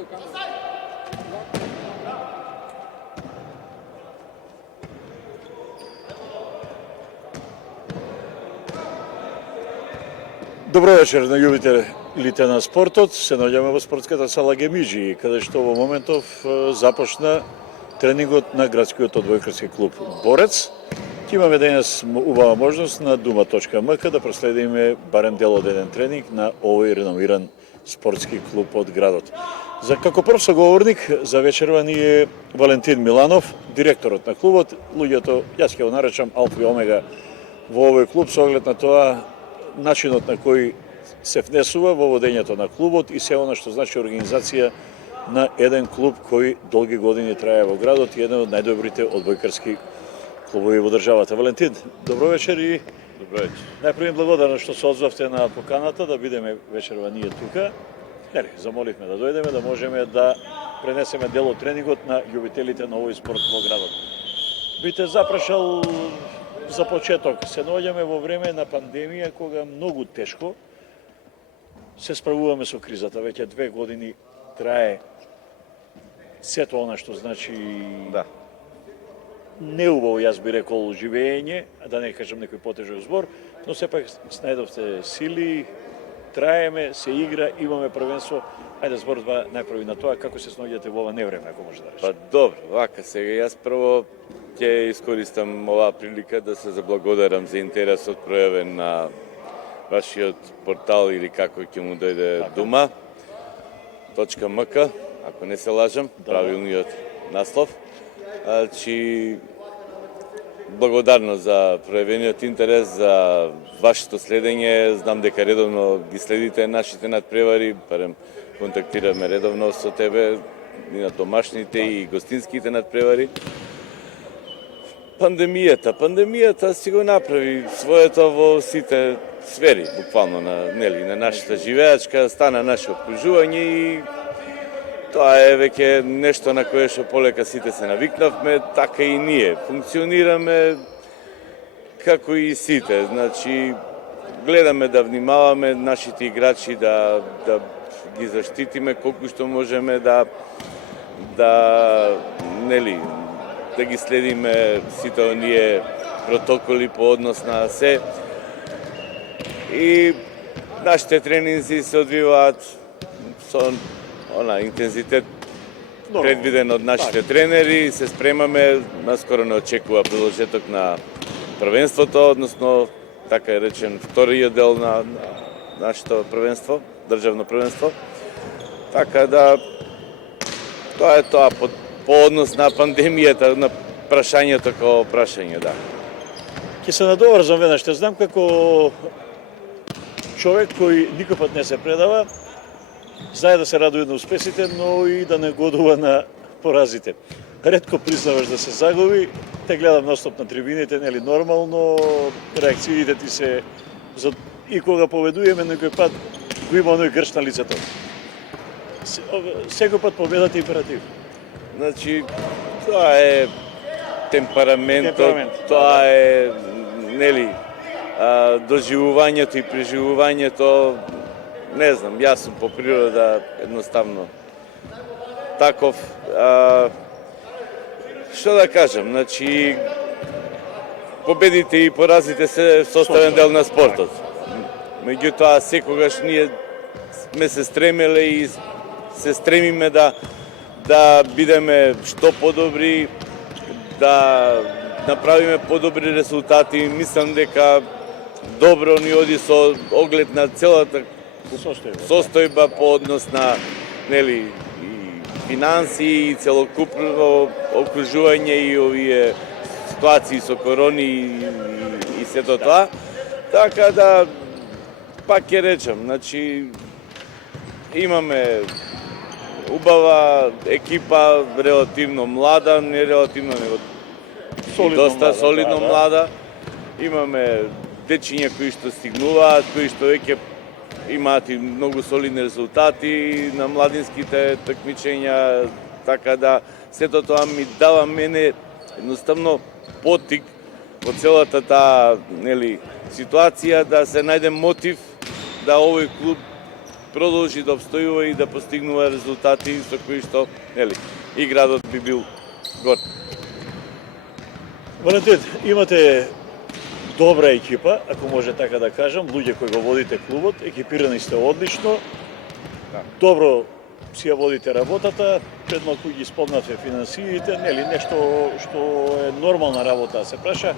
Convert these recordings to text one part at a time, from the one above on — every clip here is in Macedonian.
Добро вечер на љубителите на спортот. Се наоѓаме во спортската сала Гемиџи, каде што во моментов започна тренингот на градскиот одбојкарски клуб Борец. Ќе имаме денес убава можност на Дума.мк да проследиме барем дел од еден тренинг на овој реновиран спортски клуб од градот. За како прв соговорник за вечерва ни е Валентин Миланов, директорот на клубот. Луѓето, јас ќе го наречам алфа и омега во овој клуб со оглед на тоа начинот на кој се внесува во водењето на клубот и се она што значи организација на еден клуб кој долги години трае во градот и еден од најдобрите одбојкарски клубови во државата. Валентин, добро вечер и Добро вечер. најпрво благодарам што се одзвавте на поканата да бидеме вечерва ние тука. Нели, замоливме да дојдеме да можеме да пренесеме дел од тренингот на љубителите на овој спорт во градот. Бите запрашал за почеток. Се наоѓаме во време на пандемија кога многу тешко се справуваме со кризата. Веќе 2 години трае сето она што значи Да. неубаво, јас би рекол, живење, да не кажам некој потежок збор, но сепак снајдовте сили, траеме, се игра, имаме првенство. Ајде зборува најпрви на тоа како се снаоѓате во ова невреме, ако може да речем. Па добро, вака сега јас прво ќе искористам оваа прилика да се заблагодарам за интересот пројавен на вашиот портал или како ќе му дојде Дума.мк, ако не се лажам, правилниот наслов. Значи, благодарност за пројавениот интерес, за вашето следење. Знам дека редовно ги следите нашите надпревари, барем контактираме редовно со тебе и на домашните и гостинските надпревари. Пандемијата си го направи своето во сите сфери, буквално на нашата живеачка, стана наше окружување и тоа е веќе нешто на кое што полека сите се навикнавме, така и ние. Функционираме како и сите, значи гледаме да внимаваме нашите играчи да ги заштитиме колку што можеме да ги следиме сите оние протоколи по однос на се. И нашите тренинзи се одвиваат со интензитет предвиден од нашите тренери, се спремаме, наскоро не очекува продолжеток на првенството, односно, така е речен, вториот дел на нашето првенство, државно првенство. Така да, тоа е тоа по однос на пандемијата, на прашањето како прашање, да. Ќе се надоврзам веднаш, те знам како човек кој никој пат не се предава, знае да се радува на успесите, но и да не годува на поразите. Ретко признаваш да се загуби, те гледам настоп на трибините, нели нормално, реакциите ти се и кога победуваме некој пат го има оној грш на лицето. Секој пат победата е императив. Значи, тоа е темпераментот, тоа е, доживувањето и преживувањето. Не знам, јас сум по природа едноставно таков. Што да кажам, значи, победите и поразите се составен дел на спортот. Меѓутоа, секогаш ние сме се стремеле и се стремиме да бидеме што подобри, да направиме подобри резултати. Мислам дека добро ни оди со оглед на целата состојба по однос на и финансии и целокупно окружување и овие ситуации со корони и сето тоа. Така да, пак ќе речам, значи, имаме убава екипа, релативно млада, не релативно, него доста солидно млада. Имаме дечиња кои што стигнуваат, кои што веќе имаат и многу солидни резултати на младинските такмичења, така да сето тоа ми дава мене едноставно поттик во целата таа ситуација да се најде мотив да овој клуб продолжи да обстојува и да постигнува резултати со кои што, нели, и градот би бил горд. Валентин, имате добра екипа, ако може така да кажам, луѓе кои го водите клубот, екипирани сте одлично, добро си ја водите работата, пред малку ги спомнавте финансиите, нели нешто што е нормална работа, се праша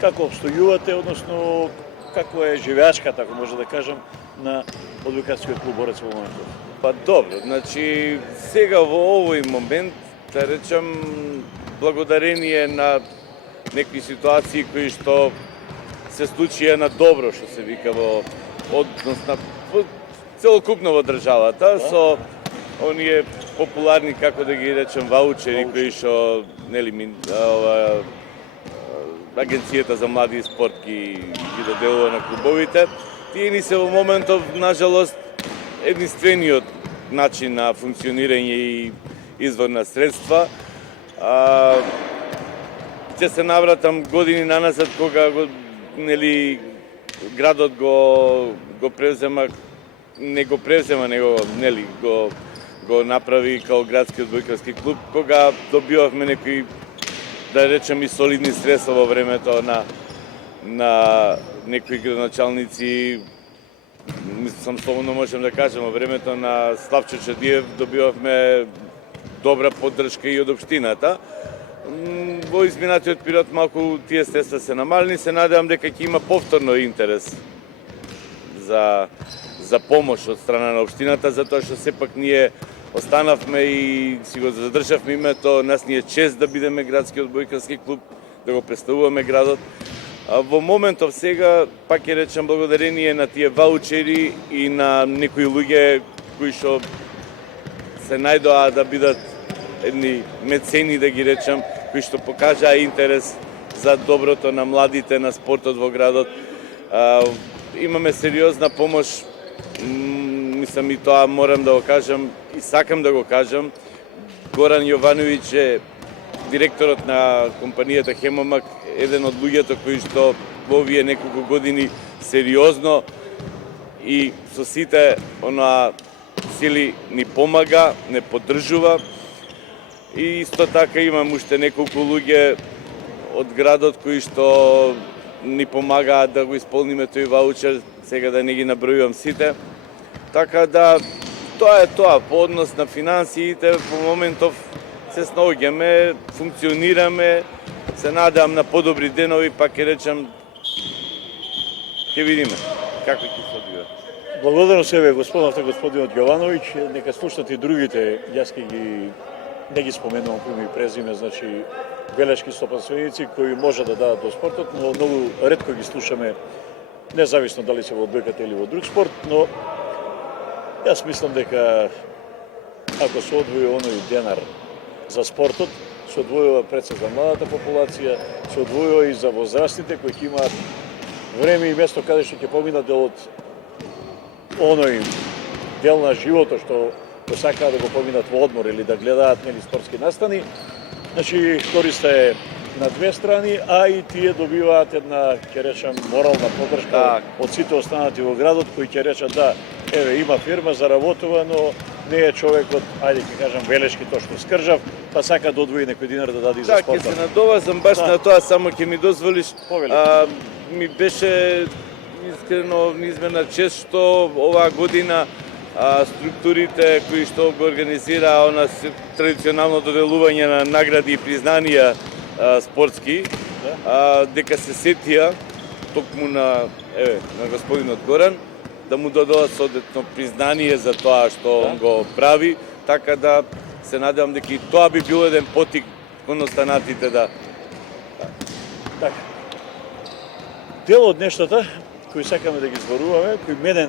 како обстојувате, односно како е живеачката, ако може да кажам, на одбојкарскиот клуб Борец во моментот. Па добро, значи сега во овој момент, да речем, благодарение на некои ситуации кои што се случија на добро, што се вика во однос на целокупно во државата, со оние популарни, како да ги речем, ваучери кои што, нели, Агенцијата за млади и спорт ги доделува на клубовите. Тие ни се во моментов, нажалост, единствениот начин на функционирање и извор на средства. Ќе се навратам години наназад кога нели градот го презема, не го презема, него нели го направи као градски одбојкарски клуб, кога добивавме некои, да речем, и солидни средства во времето на некои градоначалници. Мислам, слободно можем да кажем, во времето на Славчо Чадиев добивавме добра поддршка и од општината. Во изминатиот период малку тие средства се намалени, се надевам дека ќе има повторно интерес за помош од страна на општината, затоа што сепак ние останавме и си го задржавме името, нас ни е чест да бидеме градски одбојкарски клуб, да го представуваме градот. Во моментов сега, пак ќе речем, благодарение на тие ваучери и на некои луѓе кои што се најдоа да бидат едни мецени, да ги речем, кои што покажаа интерес за доброто на младите, на спортот во градот. Имаме сериозна помош, мислам и тоа морам да го кажам и сакам да го кажам. Горан Јовановиќ е директорот на компанијата Хемомак, еден од луѓето кои што во овие неколку години сериозно и со сите сили ни помага, не поддржува. И исто така имам уште неколку луѓе од градот кои што ни помагаат да го исполниме тој ваучер, сега да не ги набројувам сите. Така да, тоа е тоа, по однос на финансиите, во моментов се снаоѓаме, функционираме, се надевам на подобри денови, пак ќе речем, ќе видиме како ќе се одвива. Благодарам себе, господинот Јовановиќ, нека слушнат и другите, јас не ги споменувам по име и презиме, значи белешки стопанственици кои може да дадат до спортот, но многу ретко ги слушаме, независно дали се во одбојката или во друг спорт, но јас мислам дека ако се одвои оној денар за спортот, се одвојува пред се за младата популација, се одвојува и за возрастните кои ќе имаат време и место каде што ќе поминат дел од оној дел на животот што сакаат да го поминат во одмор или да гледаат нели спортски настани. Значи користа е на две страни, а и тие добиваат една, ќе речам, морална поддршка од сите останати во градот кои ќе речат да, еве има фирма, заработува, но не е човекот, ајде ќе кажам, велешки тоа што скржав, па сака да одвои некој динар да даде за спортот. Ќе се надовазам баш на тоа, само ќе ми дозволиш. Ми беше искрено неизмерна чест што оваа година структурите кои што го организира традиционално доделување на награди и признанија спортски, дека се сетија токму на господинот Горан, да му дадоа соодветно признание за тоа што он го прави, така да се надевам дека и тоа би било еден потик кон останатите да. Така. Дел од нештата кои сакаме да ги зборуваме, кои мене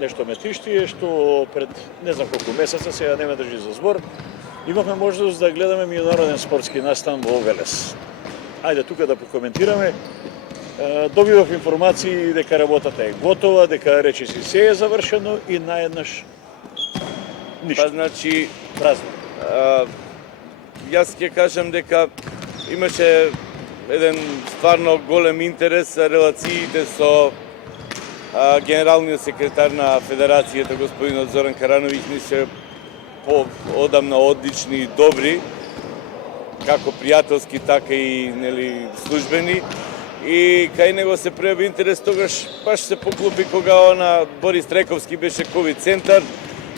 нешто ме тишти е што пред не знам колку месеца, сега не ме држи за збор, имавме можност да гледаме меѓународен спортски настан во Велес. Ајде тука да покоментираме. Добивав информации дека работата е готова, дека речиси се е завршено и наеднаш ништо. Па значи, празно. Јас ќе кажам дека имаше еден стварно голем интерес за релациите со генералниот секретар на Федерацијата, господинот Зоран Карановиќ, ни се одамна одлични и добри, како пријателски, така и службени. И кај него се пројави интерес, тогаш баш се поклопи кога Борис Трековски беше ковид центар,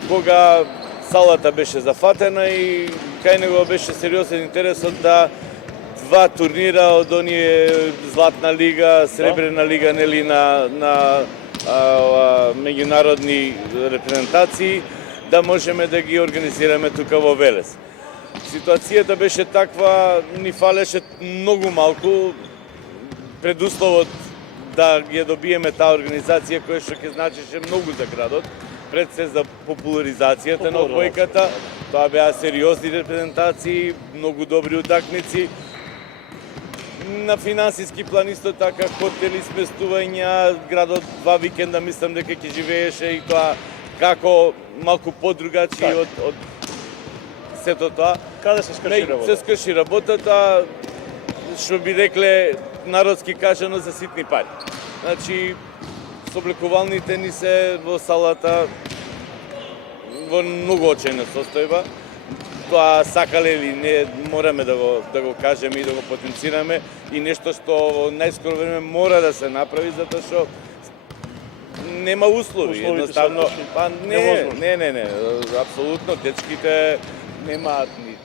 кога салата беше зафатена и кај него беше сериозен интересот да два турнира од оние Златна лига, Сребрена лига на меѓународни репрезентации, да можеме да ги организираме тука во Велес. Ситуацијата беше таква, ни фалеше многу малку предусловот да ги добиеме таа организација која што ќе значеше многу за градот, пред се за популаризацијата на одбојката. Тоа беа сериозни репрезентации, многу добри утакмици. На финансиски план исто така, хотели, сместувања, градот 2 викенда мислам дека ќе живееше и тоа како малку подругачи од сето тоа. Каде се скрши работа? Се скрши работата, што би рекле народски кажано за ситни пари. Значи, соблекувалните ни се во салата во многу очајна состојба. Тоа сакале или не, мораме да го кажеме и да го потенцираме и нешто што во најскоро време мора да се направи, затоа што нема услови, едноставно. Па не, апсолутно, дечките немаат ни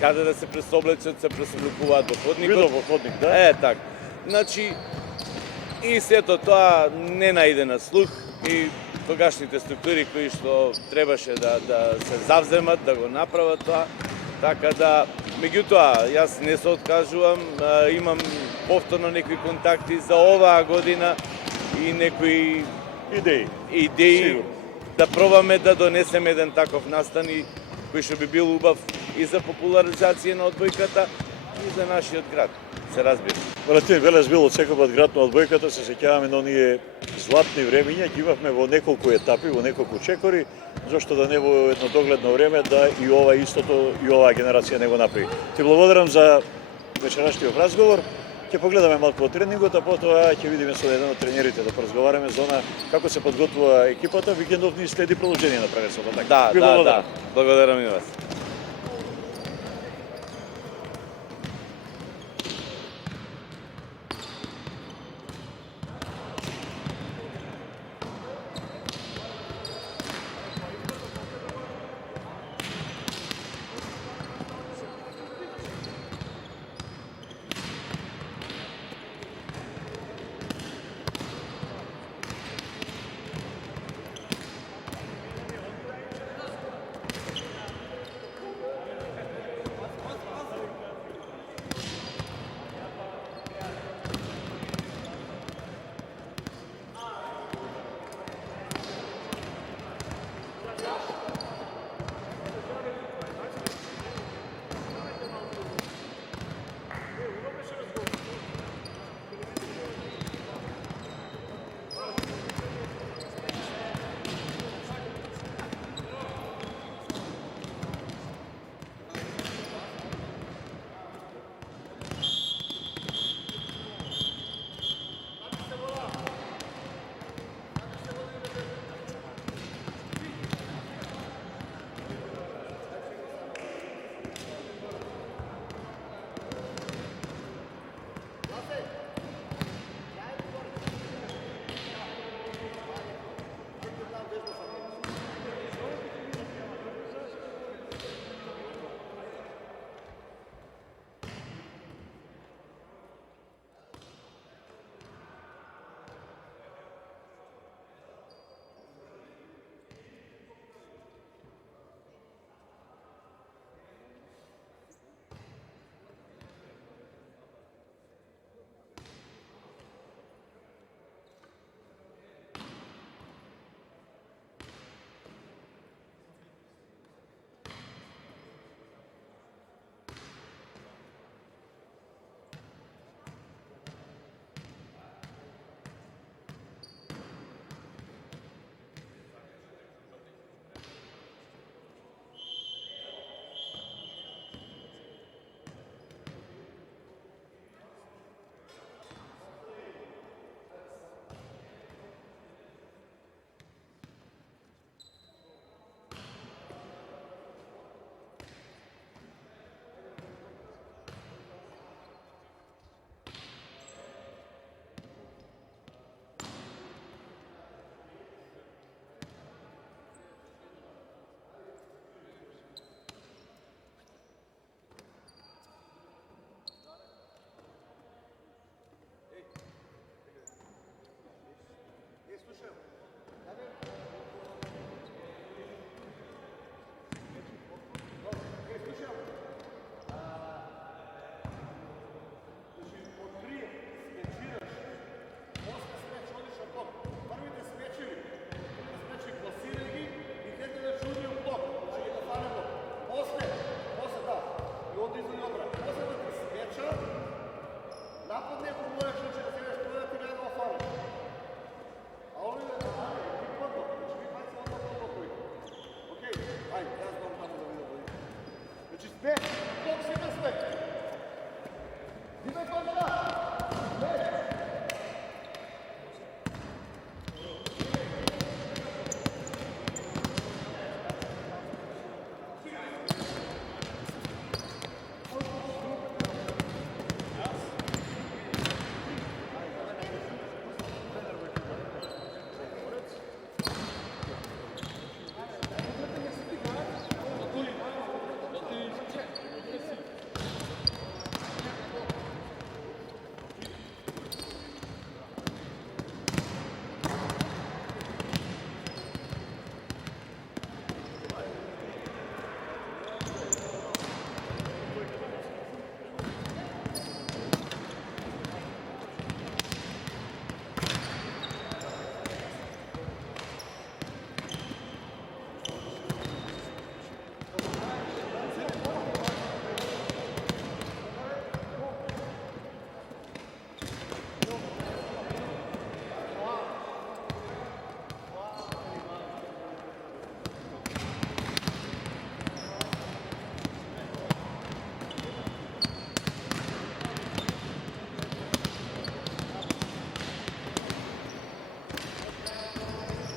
каде да се пресоблечат, се пресоблекуваат во ходникот. Видов во ходник, да? Так. Значи, и сето тоа не најде на слух и тогашните структури кои што требаше да се завземат, да го направат тоа. Така да, меѓутоа, јас не се откажувам, имам повторно некои контакти за оваа година и некои идеи да пробаме да донесеме еден таков настан кој што би бил убав и за популаризација на одбојката и за нашиот град, се разбира. Валентин, Велес бил од секој град на одбојката, се сеќаваме на оние златни времиња, ги имавме во неколку етапи, во неколку чекори, зашто да не во едно догледно време да и ова истото и оваа генерација не го направи. Ти благодарам за вечерашниот разговор. Ќе погледаме малку од тренингот, а потоа ќе видиме со еден од тренерите да поразговараме за она како се подготвува екипата. Викендов ни следи продолжение на првенството, така? Да. Благодарам и вас.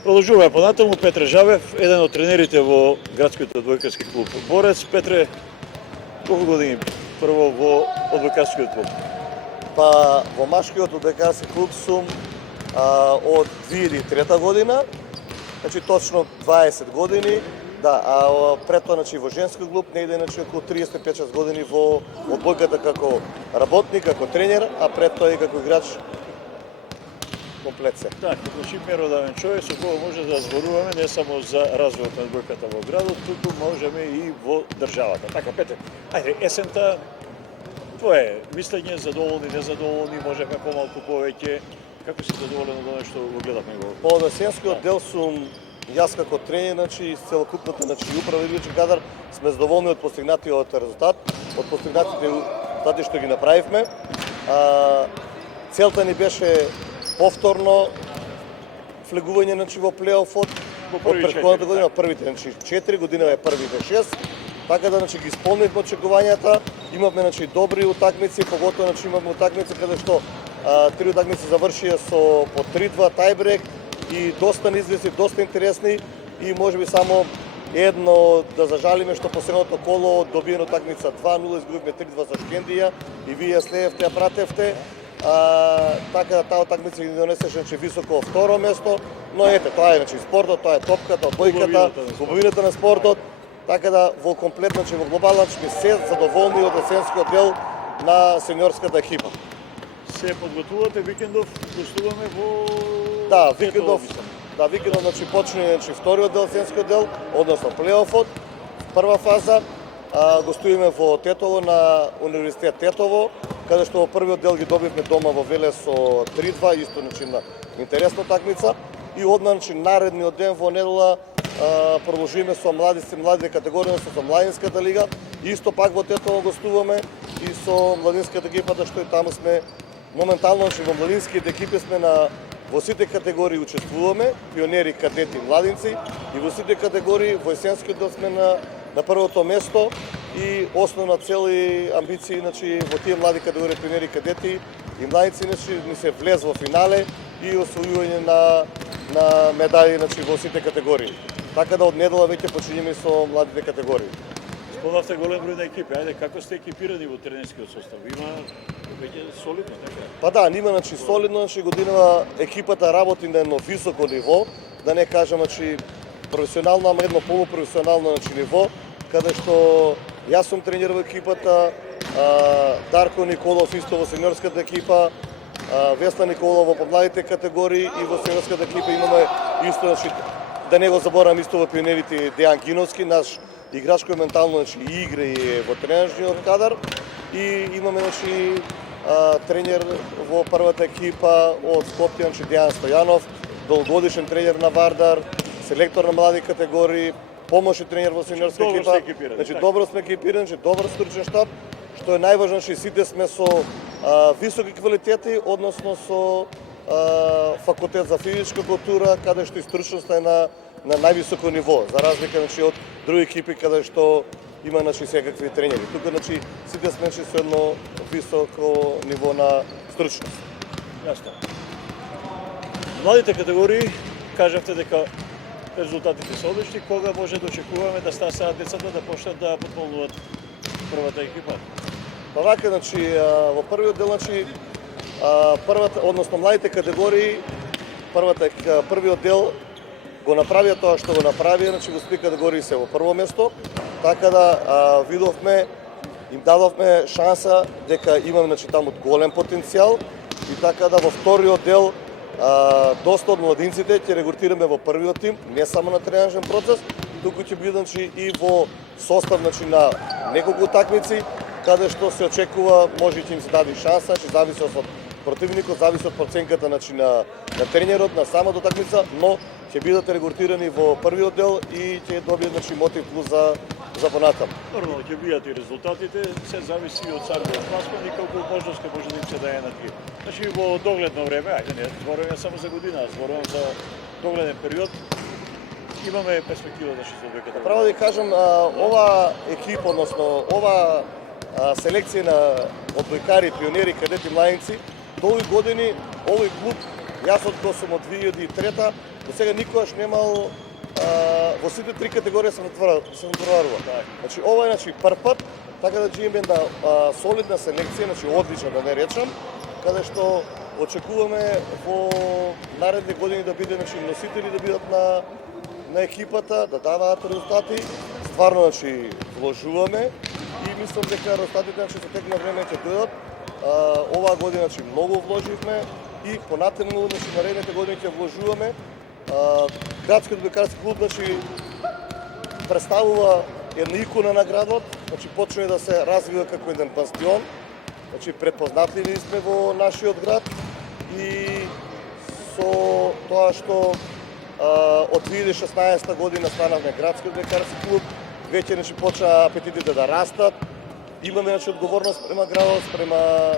Продолжуваме понатаму. Петре Жавев, еден од тренерите во градскиот одбојкарски клуб Борец. Петре, колку години прво во одбојкарскиот клуб? Па во машкиот одбојкарски клуб сум од 2003 година, значи точно 20 години, да, а пред тоа значи во женски клуб негде значи околу 35-6 години во одбојката како работник, како тренер, а пред тоа и како играч комплет се. Да, значи меродавен човек со кого може да зборуваме не само за развојот на одбојката во градот, туку можеме и во државата. Така, Петре, ајде, есента, твое мислење, задоволни, незадоволни, можеме помалку повеќе. Како си задоволен од оно што го гледавме го? По одесенскиот дел сум јас како тренер, значи с целокупната значи управителски кадар сме задоволни од постигнатиот резултат, од постигнатите резултати што ги направивме. Целта ни беше повторно влегување значи во плейофот од претходната година, од првите значи 4 година е првите 6. Така да значи ги исполнивме очекувањата, имавме значи добри утакмици, поготово значи имавме утакмици каде што три утакмици завршија со по 3-2 тајбрек и доста неизвестни, доста интересни и можеби само едно да зажалиме што последното коло добиена утакмица 2-0 изгубивме 3-2 за Шкендија и вие следевте, ја пратевте. Така да таа утакмица ги донесеше значи високо второ место, но ете, тоа е значи спортот, тоа е топката, одбојката, убавината на спортот. Така да во комплет значи во глобална сме се задоволни од есенскиот дел на сениорската екипа. Се подготвувате викендов, гостуваме во викендов значи почне значи вториот дел есенскиот дел, односно плейофот, прва фаза. Гостуваме во Тетово на Универзитет Тетово, каде што во првиот дел ги добивме дома во Велес со 3-2, исто значи на интересна такмица и одма значи наредниот ден во недела продолжиме со младите категорија со младинската лига. Исто пак во Тетово гостуваме и со младинската екипата што и таму сме моментално значи во младинските екипи сме во сите категории учествуваме, пионери, кадети, младинци и во сите категории во есенскиот дел сме на првото место и основна цел и амбиции значи во тие млади категории пионери, кадети и младинци значи ни се влез во финале и освојување на медали значи во сите категории. Така да од недела веќе почињеме со младите категории. Спомнавте голем број на екипи. Ајде, како сте екипирани во тренерскиот состав? Има веќе солидно, така? Па да, има значи солидно, значи годинава екипата работи на едно високо ниво, да не кажам значи професионално, ама едно полупрофесионално значи ниво, каде што јас сум тренер во екипата, Дарко Николов исто во сениорската екипа, Весна Николова во помладите категории и во сениорската екипа имаме исто значи да не го заборавам исто во пионерите Дејан Гиновски, наш играч кој ментално значи игра и во тренажниот кадар и имаме значи тренер во првата екипа од Скопје значи Дејан Стојанов, долгогодишен тренер на Вардар, селектор на млади категории, помошни тренер во сениорска екипа. Значи добро сме екипирани, значи добар стручен штаб, што е најважно, значи сите сме со високи квалитети, односно со факултет за физичка култура, каде што и стручноста е на највисоко ниво, за разлика значи од други екипи каде што има значи секакви тренери. Тука значи сите сме значи со едно високо ниво на стручност. Јасно. Младите категории, кажавте дека резултатите се одлични, кога може да очекуваме да стасаат децата да почнат да пополнуваат првата екипа? Па вака, значи, во првиот дел, значи, првата, односно младите категории, првиот дел го направија тоа што го направија, значи во сите категории се во прво место, така да видовме, им дадовме шанса дека имаме значи таму голем потенцијал и така да во вториот дел доста од младинците ќе регрутираме во првиот тим, не само на тренажен процес, туку ќе биде значи и во состав значи на неколку такмици, каде што се очекува може ќе им се даде шанса, значи зависи од противникот, зависи од проценката значи на тренерот, на самата такмица, но ќе бидат регрутирани во првиот дел и ќе добијат значи мотив плюс за понатам. Нормално ќе бидат и резултатите, се зависи и од самиот пласман и колку можности може да им се даде на тие. Значи во догледно време, ајде не зборуваме само за година, зборувам за догледен период, имаме перспектива значи за две Право да кажам, ова екипа, односно ова селекција на одбојкари, пионери, кадети, младинци, до овој години овој клуб, јас од кога сум од 2003-та, до сега никогаш немал во сите три категории се натварува. Значи ова е значи прв пат, така да имаме една солидна селекција, значи одлична да не речам, каде што очекуваме во наредни години да биде значи носители да бидат на екипата, да даваат резултати. Стварно значи вложуваме и мислам дека резултатите значи со тек на време ќе дојдат. Оваа година значи многу вложивме и понатаму значи наредните години ќе вложуваме. Градскиот одбојкарски клуб значи представува една икона на градот, значи почне да се развива како еден бастион. Значи препознатливи сме во нашиот град и со тоа што од 2016 година станавме градски одбојкарски клуб, веќе значи почна апетитите да растат. Имаме значи одговорност спрема градот, спрема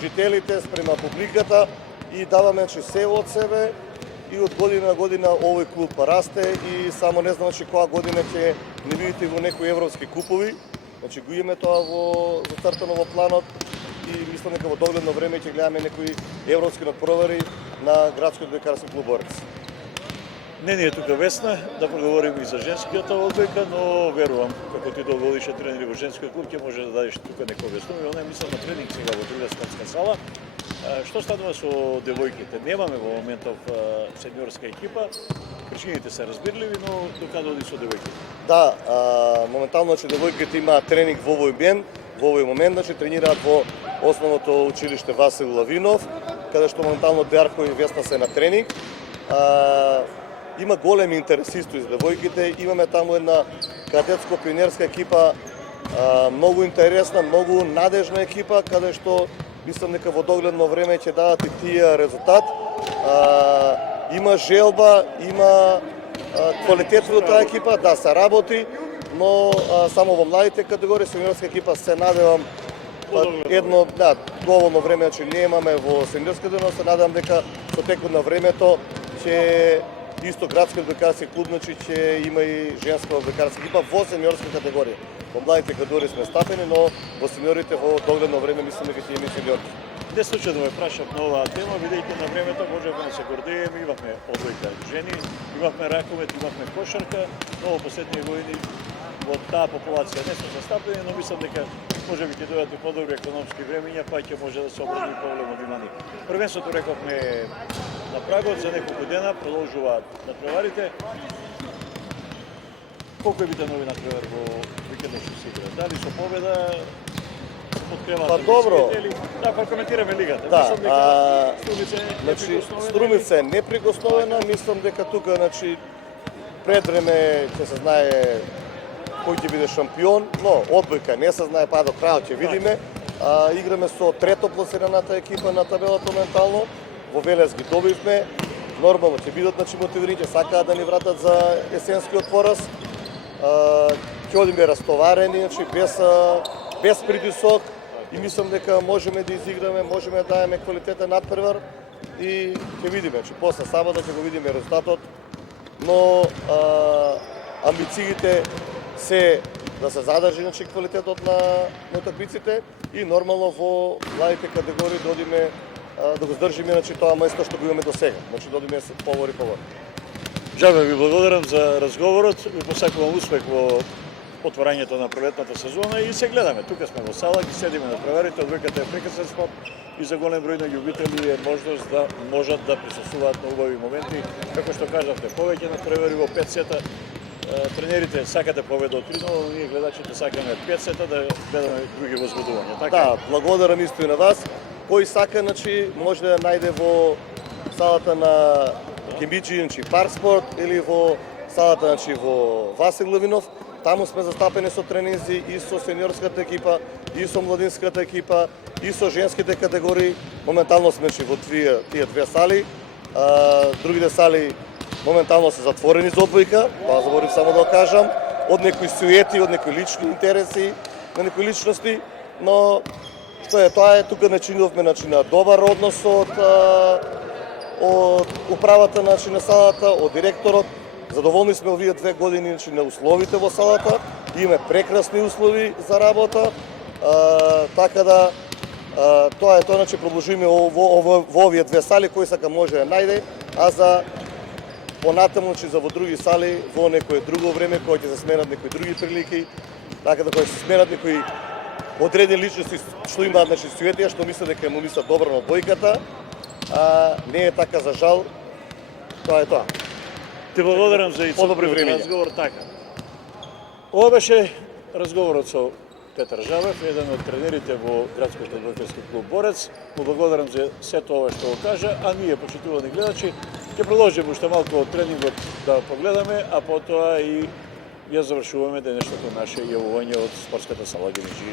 жителите, спрема публиката и даваме значи се од себе и од година на година овој клуб расте и само не знам значи која година ќе не видите во некои европски купови. Значи го имаме тоа зацртано во планот и мислам дека во догледно време ќе гледаме некои европски надпровери на градскиот одбојкарски клуб Орец. Не ни е тука Весна да проговориме и за женскиот одбојка, но верувам како ти долгогодишен тренер во женскиот клуб ќе може да дадеш тука некој објаснување. Она мислам на тренинг сега во друга спортска сала. Што станува со девојките? Немаме во моментов сениорска екипа. Причините се разбирливи, но докаде оди со девојките? Да, моментално значи девојките имаат тренинг во овој момент, значи тренираат во основното училиште Васил Лавинов, каде што моментално Деарко и Весна се на тренинг. Има голем интерес исто за девојките, имаме таму една кадетско-пионерска екипа, многу интересна, многу надежна екипа, каде што мислам дека во догледно време ќе дадат и тие резултат. Има желба, има квалитет во таа екипа, да се работи, но само во младите категории, сениорска екипа се надевам едно, да, доволно време значи немаме во сениорската, но се надевам дека со текот на времето ќе исто градскиот одбојкарски клуб значи ќе има и женска одбојкарска екипа во сениорска категорија. Во младите категории сме стапени, но во сениорите во догледно време мислам дека ќе има сениорки. Не случајно ве прашав на оваа тема, бидејќи на времето можевме да се гордееме, имавме одбојка жени, имавме ракомет, имавме кошарка, но во последни години во таа популација не сме застапени, но мислам дека можеби ќе дојдат и подобри економски времења, па ќе може да се обрати поголемо внимание. Првенството рековме на прагот за неколку дена, продолжуваат надпреварите. Колку е битен овој надпревар во викендот што се игра? Дали со победа откриваат? Па добро. Да, па коментираме лигата. Да, мислам дека Струмица е неприкосновена, мислам дека тука значи пред време ќе се знае кој ќе биде шампион, но одбојка не се знае, па до крајот ќе видиме. Играме со трето пласираната екипа на табелата моментално. Во Велес ги добивме. Нормално ќе бидат значи мотивирани, ќе сакаат да ни вратат за есенскиот пораз. Ќе одиме растоварени, значи без притисок и мислам дека можеме да изиграме, можеме да дадеме квалитетен надпревар и ќе видиме, че после сабота ќе го видиме резултатот, но амбициите се да се задржи значи квалитетот на утакмиците и нормално во младите категории да одиме да го здржиме значи тоа место што го имаме до сега. Значи да одиме повори. Жабе, ви благодарам за разговорот, ви посакувам успех во отворањето на пролетната сезона и се гледаме. Тука сме во сала, ги седиме на преварите, одвеката е прекрасен спот и за голем број на љубители е можност да можат да присуствуваат на убави моменти. Како што кажавте, повеќе на превари во 5 сета. Тренерите сакате победа од 3-0, но ние гледачите сакаме 5 сета да гледаме други возбудувања. Така? Да, благодарам исто и на вас. Кој сака, значи, може да најде во салата на Кембиджи, значи Парк Спорт или во салата значи во Васил Левинов. Таму сме застапени со тренинзи и со сениорската екипа, и со младинската екипа, и со женските категории. Моментално сме значи во тие две сали. Другите сали моментално се затворени за одвојка, тоа заборив само да кажам, од некои суети, од некои лични интереси, на некои личности, но што е тоа тука начинувме значи на добар однос од управата значи на салата, од директорот. Задоволни сме овие 2 години значи на условите во салата, имаме прекрасни услови за работа, така да тоа е тоа, значи продолжиме во овие 2 сали кои сака може да најде, а за понатаму, значи за во други сали, во некое друго време, кога ќе се сменат некои други прилики, така да кога се сменат некои одредени личности што имаат значи суетија, што мислат дека му мислат добро на одбојката, не е така за жал. Тоа е тоа. Ти благодарам за Подобри времења. разговор, така. Ова беше разговорот со Петар Жабев, еден од тренерите во градскиот одбојкарски клуб Борец. Му благодарам за сето ова што го кажа, а ние, почитувани гледачи, ќе продолжиме уште малку од тренингот да погледаме, а потоа и ја завршуваме денешното наше јавување од спортската сала Гемиџи.